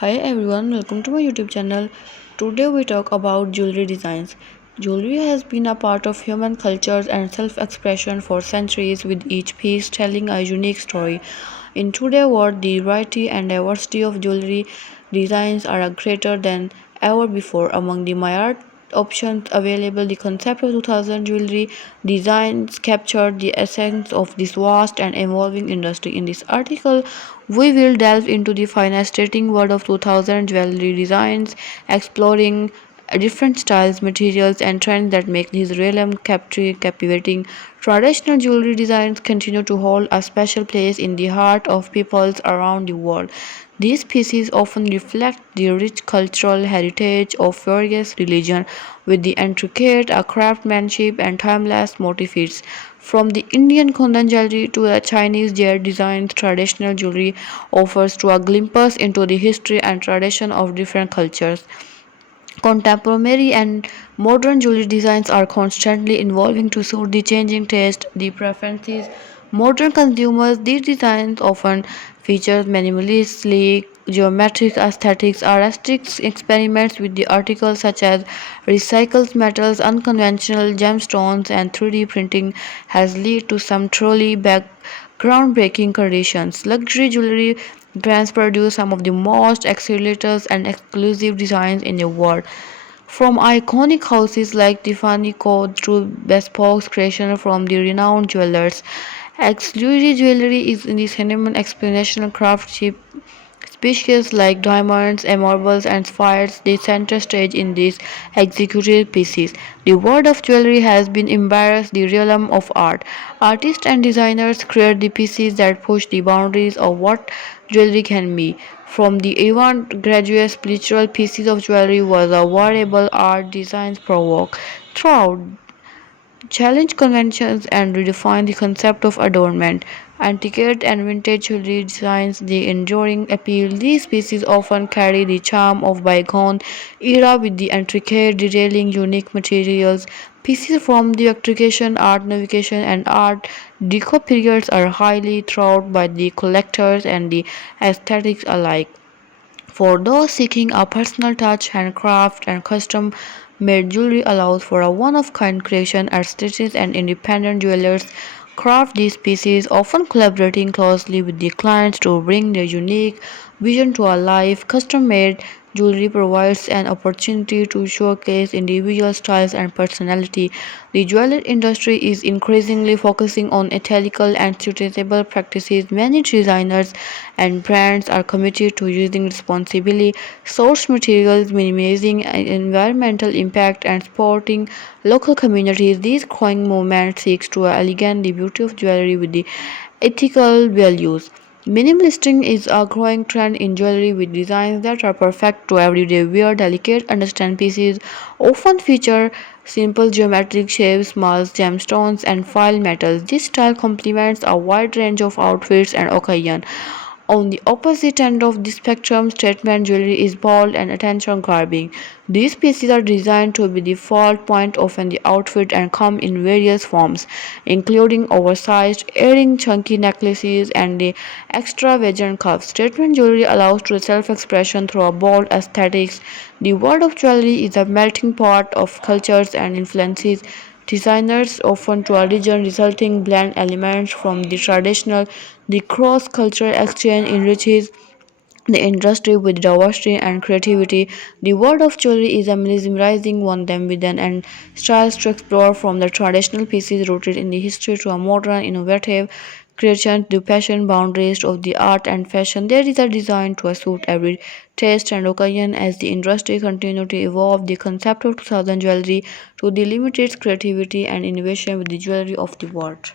Hi everyone, welcome to my YouTube channel. Today we talk about jewelry designs. Jewelry has been a part of human cultures and self-expression for centuries, with each piece telling a unique story. In today's world, the variety and diversity of jewelry designs are greater than ever before. Among the myriad options available, the concept of 2000 jewelry designs captured the essence of this vast and evolving industry. In this article, we will delve into the fascinating world of 2000 jewelry designs, exploring different styles, materials, and trends that make this realm captivating. Traditional jewelry designs continue to hold a special place in the heart of peoples around the world. These pieces often reflect the rich cultural heritage of various religions, with the intricate craftsmanship and timeless motifs. From the Indian Kundan jewelry to the Chinese jade designs, traditional jewelry offers to a glimpse into the history and tradition of different cultures. Contemporary and modern jewelry designs are constantly evolving to suit the changing taste, the preferences. Modern consumers, these designs often feature minimalist, sleek, geometric aesthetics. Artistic experiments with the articles such as recycled metals, unconventional gemstones, and 3D printing has led to some truly groundbreaking creations. Luxury jewelry brands produce some of the most exquisite and exclusive designs in the world. From iconic houses like Tiffany Co. to bespoke creations from the renowned jewelers. Exclusive jewelry is in the cinnamon exponential craftsmanship. Species like diamonds, emeralds, and sapphires take center stage in these executed pieces. The world of jewelry has been embraced the realm of art. Artists and designers create the pieces that push the boundaries of what jewelry can be. From the avant-garde spiritual pieces of jewelry was a wearable art designs provoke throughout challenge conventions and redefine the concept of adornment. Antiquate and vintage jewelry designs the enduring appeal. These pieces often carry the charm of bygone era with the intricate detailing, unique materials. Pieces from the Victorian art, navigation, and art deco periods are highly sought by the collectors and the aesthetics alike. For those seeking a personal touch, handcraft and custom made jewelry allows for a one of kind creation. Artists and independent jewelers craft these pieces, often collaborating closely with the clients to bring their unique vision to life. Custom made jewelry provides an opportunity to showcase individual styles and personality. The jewelry industry is increasingly focusing on ethical and sustainable practices. Many designers and brands are committed to using responsibly sourced materials, minimizing environmental impact, and supporting local communities. This growing movement seeks to elegant the beauty of jewelry with the ethical values. Minimalism is a growing trend in jewelry with designs that are perfect to everyday wear. Delicate understand pieces often feature simple geometric shapes, small gemstones, and fine metals. This style complements a wide range of outfits and occasions. On the opposite end of the spectrum, statement jewelry is bold and attention-grabbing. These pieces are designed to be the focal point of an outfit and come in various forms, including oversized earrings, chunky necklaces, and the extravagant cuffs. Statement jewelry allows to self-expression through a bold aesthetics. The world of jewelry is a melting pot of cultures and influences. Designers often to a region resulting blend elements from the traditional. The cross-cultural exchange enriches the industry with diversity and creativity. The world of jewelry is a mesmerizing one them with an and styles to explore from the traditional pieces rooted in the history to a modern, innovative creation. The passion boundaries of the art and fashion. There is a design to suit every taste and occasion as the industry continues to evolve. The concept of 2000 jewelry to the limited creativity and innovation with the jewelry of the world.